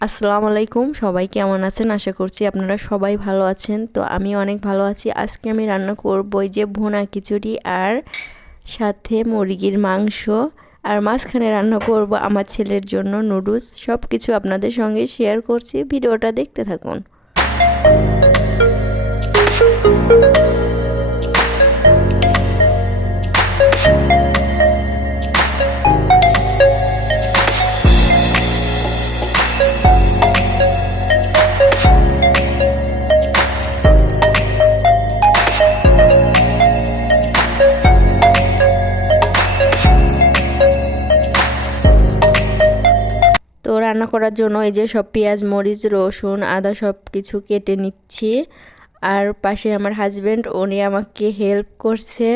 আসসালামু আলাইকুম, সবাই কেমন আছেন? আশা করছি আপনারা সবাই ভালো আছেন। তো আমি অনেক ভালো আছি। আজকে আমি রান্না করব এই যে ভুনা খিচুড়ি আর সাথে মুরগির মাংস, আর মাঝখানে রান্না করব আমার ছেলের জন্য নুডলস। সব কিছু আপনাদের সঙ্গে শেয়ার করছি, ভিডিওটা দেখতে থাকুন। তো রান্না করার জন্য এই যে সব পেঁয়াজ, মরিচ, রসুন, আদা সব কিছু কেটে নিচ্ছি। আর পাশে আমার হাজবেন্ড, উনি আমাকে হেল্প করছে।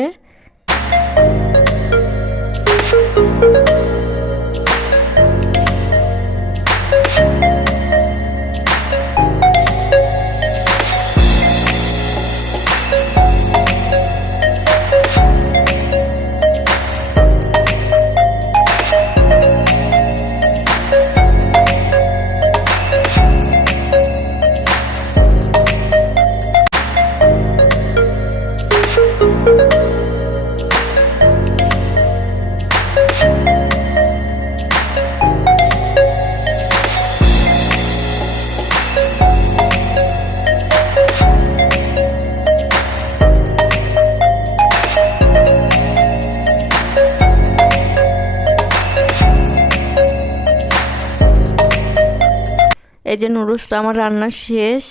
এই যে নুডলসটা আমার রান্না শেষ।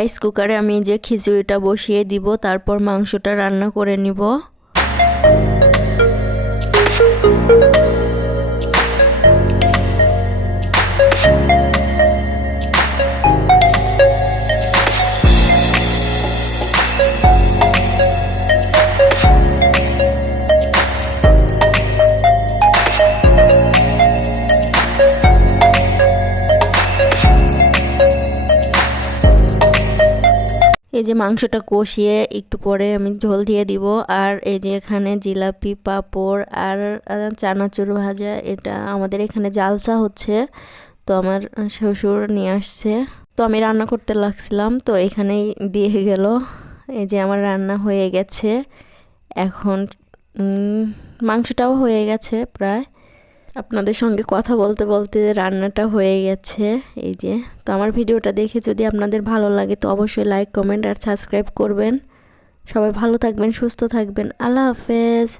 রাইস কুকারে আমি যে খিচুড়িটা বসিয়ে দিব, তারপর মাংসটা রান্না করে নিব। এই যে মাংসটা কষিয়ে একটু পরে আমি ঝোল দিয়ে দিব। আর এই যে এখানে জিলাপি, পাঁপড় আর চানাচুর ভাজা, এটা আমাদের এখানে জালসা হচ্ছে। তো আমার শ্বশুর নিয়ে আসছে, তো আমি রান্না করতে লাগছিলাম, তো এখানেই দিয়ে গেল। এই যে আমার রান্না হয়ে গেছে, এখন মাংসটাও হয়ে গেছে প্রায়। আপনাদের সঙ্গে কথা বলতে বলতে রান্নাটা হয়ে গেছে। এই যে, তো আমার ভিডিওটা দেখে যদি আপনাদের ভালো লাগে তো অবশ্যই লাইক, কমেন্ট আর সাবস্ক্রাইব করবেন। সবাই ভালো থাকবেন, সুস্থ থাকবেন। আল্লাহ হাফেজ।